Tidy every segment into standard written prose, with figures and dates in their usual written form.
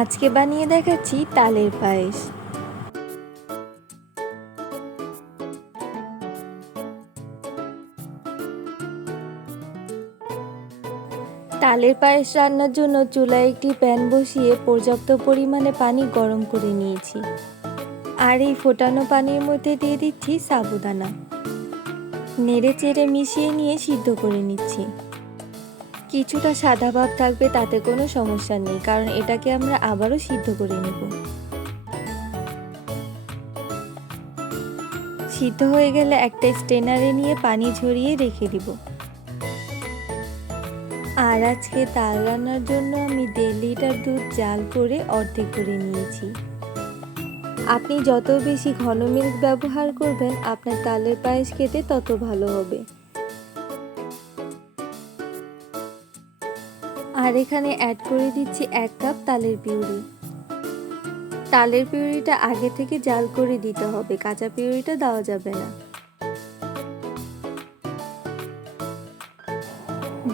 আজকে বানিয়ে দেখাচ্ছি তালের পায়েস। তালের পায়েস রান্নার জন্য চুলায় একটি প্যান বসিয়ে পর্যাপ্ত পরিমাণে পানি গরম করে নিয়েছি। আর এই ফোটানো পানির মধ্যে দিয়ে দিচ্ছি সাবুদানা। নেড়ে চেড়ে মিশিয়ে নিয়ে সিদ্ধ করে নিচ্ছি। কিছুটা সাদা ভাব থাকবে, তাতে কোনো সমস্যা নেই, কারণ এটাকে আমরা আবারও সিদ্ধ করে নেব। সিদ্ধ হয়ে গেলে একটা স্ট্রেনারে নিয়ে পানি ঝরিয়ে রেখে দিব। আর আজকে তাল রান্নার জন্য আমি 1.5 লিটার দুধ জাল করে অর্ধেক করে নিয়েছি। আপনি যত বেশি ঘন মিল্ক ব্যবহার করবেন, আপনার তালের পায়েস খেতে তত ভালো হবে। আর এখানে অ্যাড করে দিচ্ছি 1 কাপ তালের পিউরি। তালের পিউরিটা আগে থেকে জাল করে দিতে হবে, কাঁচা পিউরিটা দেওয়া যাবে না।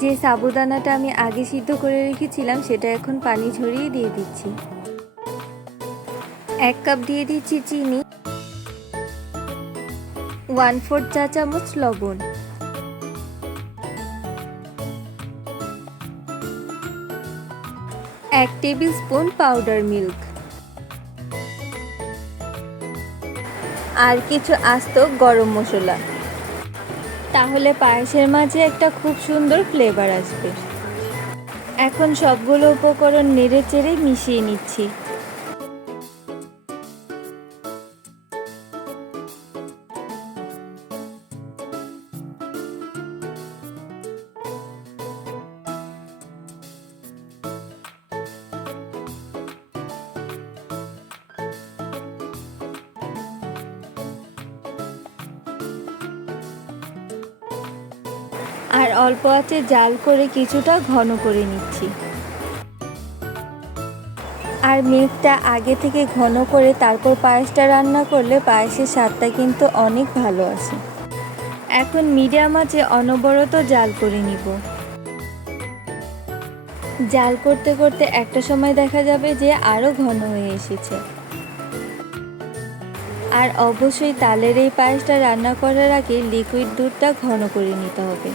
যে সাবুদানাটা আমি আগে সিদ্ধ করে রেখেছিলাম, সেটা এখন পানি ঝরিয়ে দিয়ে দিচ্ছি। 1 কাপ দিয়ে দিচ্ছি চিনি, 1/4 চা চামচ লবণ, 1 টেবিল স্পুন পাউডার মিল্ক, আর কিছু আস্ত গরম মশলা। তাহলে পায়েসের মাঝে একটা খুব সুন্দর ফ্লেভার আসবে। এখন সবগুলো উপকরণ নেড়ে চেড়ে মিশিয়ে নিচ্ছি। আর অল্প আঁচে জাল করে কিছুটা ঘন করে নিচ্ছি। আর মিল্কটা আগে থেকে ঘন করে তারপর পায়েসটা রান্না করলে পায়েসের স্বাদটা কিন্তু অনেক ভালো আসে। এখন মিডিয়াম আঁচে অনবরত জাল করে নিব। জাল করতে করতে একটা সময় দেখা যাবে যে আরও ঘন হয়ে এসেছে। আর অবশ্যই তালের এই পায়েসটা রান্না করার আগে লিকুইড দুধটা ঘন করে নিতে হবে।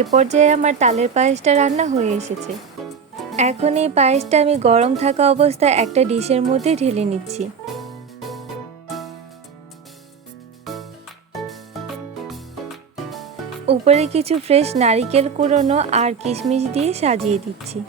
এ পর্যায়ে আমার তালের পায়েসটা রান্না হয়ে এসেছে। এখন এই পায়েসটা আমি গরম থাকা অবস্থায় একটা ডিশের মধ্যে ঢেলে নিচ্ছি। উপরে কিছু ফ্রেশ নারিকেল কুড়োনো আর কিশমিশ দিয়ে সাজিয়ে দিচ্ছি।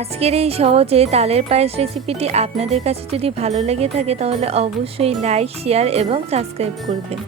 আজকের এই সহজে তালের পায়েস রেসিপিটি আপনাদের কাছে যদি ভালো লেগে থাকে, তাহলে অবশ্যই লাইক, শেয়ার এবং সাবস্ক্রাইব করবেন।